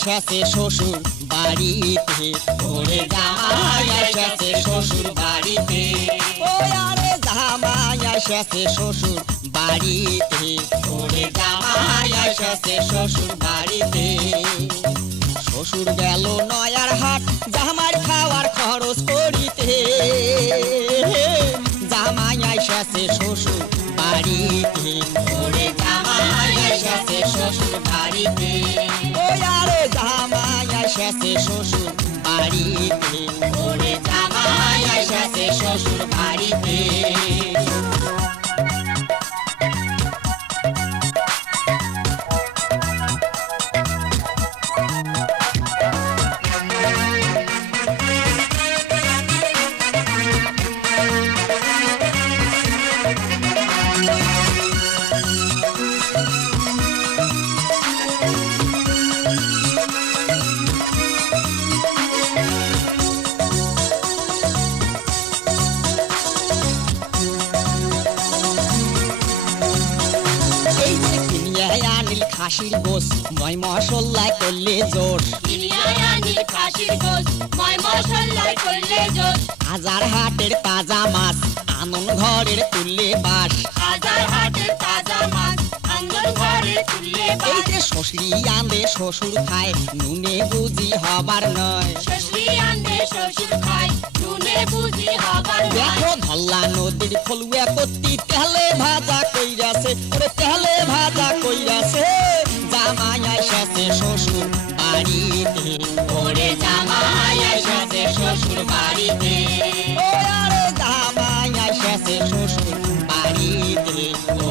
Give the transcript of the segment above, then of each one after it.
এসেছে শ্বশুর বাড়িতে, ওরে জামাই এসেছে শ্বশুর বাড়িতে। ও আরে জামাই এসেছে শ্বশুর বাড়িতে, ওরে জামাই এসেছে শ্বশুর বাড়িতে। শ্বশুর গেল নয়ার হাট জামাই খাওয়ার খরচ করিতে, জামাই এসেছে শ্বশুর বাড়িতে, ওরে জামাই এসেছে শ্বশুর বাড়িতে। ও আরে জামাই এসেছে শ্বশুর বাড়িতে, ওরে জামাই এসেছে শ্বশুর বাড়িতে। আনিল খাসির গোস ময় মশলায় করলে জোর, আনিল খাসির গোস ময় মশলায় করলে জোর। হাজার হাটের তাজা মাছ আনন ঘরের তুললে বাস, হাজার হাটের তাজা মাছ আনন ঘরে তুললে এই বাস। যে শ্বশুরি আন্দে শ্বশুর খায় নুনে বুঝি হবার নয়, শ্বশুরি আন্দে শ্বশুর খায় নুনে বুঝি হবার নয়। দেখো ধল্লা নদীর ফলুয়া কত্তি তেলে ভাজা কইরাছে, ওরে তেলে ভাজা কইরাছে। জামাই এসেছে শ্বশুর বাড়িতে, ওরে জামাই এসেছে শ্বশুর বাড়িতে। ও আরে জামাই এসেছে শ্বশুর বাড়িতে,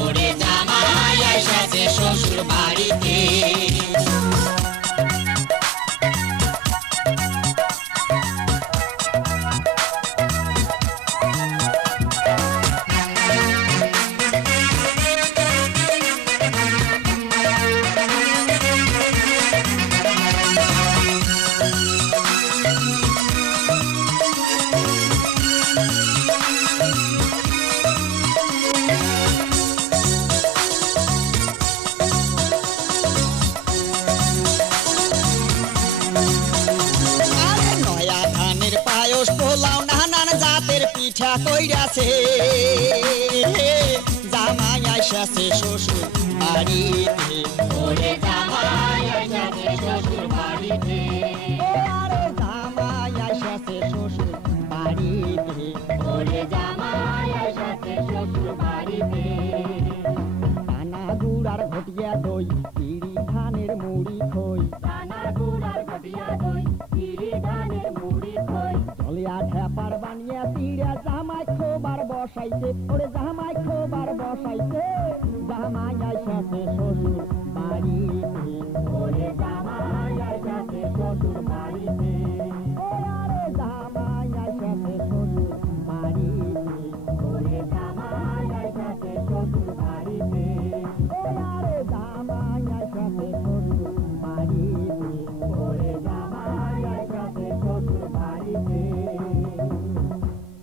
ওরে জামাই এসেছে শ্বশুর বাড়িতে। আরে নয়া ধানের পায়স পোলাও নানান জাতের পিঠা কইরাছে, জামাই এসেছে শ্বশুর বাড়িতে, ওরে জামাই এসেছে শ্বশুর বাড়িতে। ও আরে জামাই এসেছে শ্বশুর বাড়িতে। ওরে জামাই এসেছে শ্বশুর বাড়িতে। কানা গুড়ার ঘটিয়া দই পিড়ি ধানের মুড়ি খই, দানা গুড়ার ঘটিয়া দই চিড়ি ধানের মুড়ি খই। জলিয়া ঠেপার বানিয়া পিড়া জামাই খোবার বসাইছে, ওরে জামাই খোবার বসাইছে। জামাই এসেছে শ্বশুর বাড়িতে, ওরে জামাই এসেছে শ্বশুর বাড়িতে।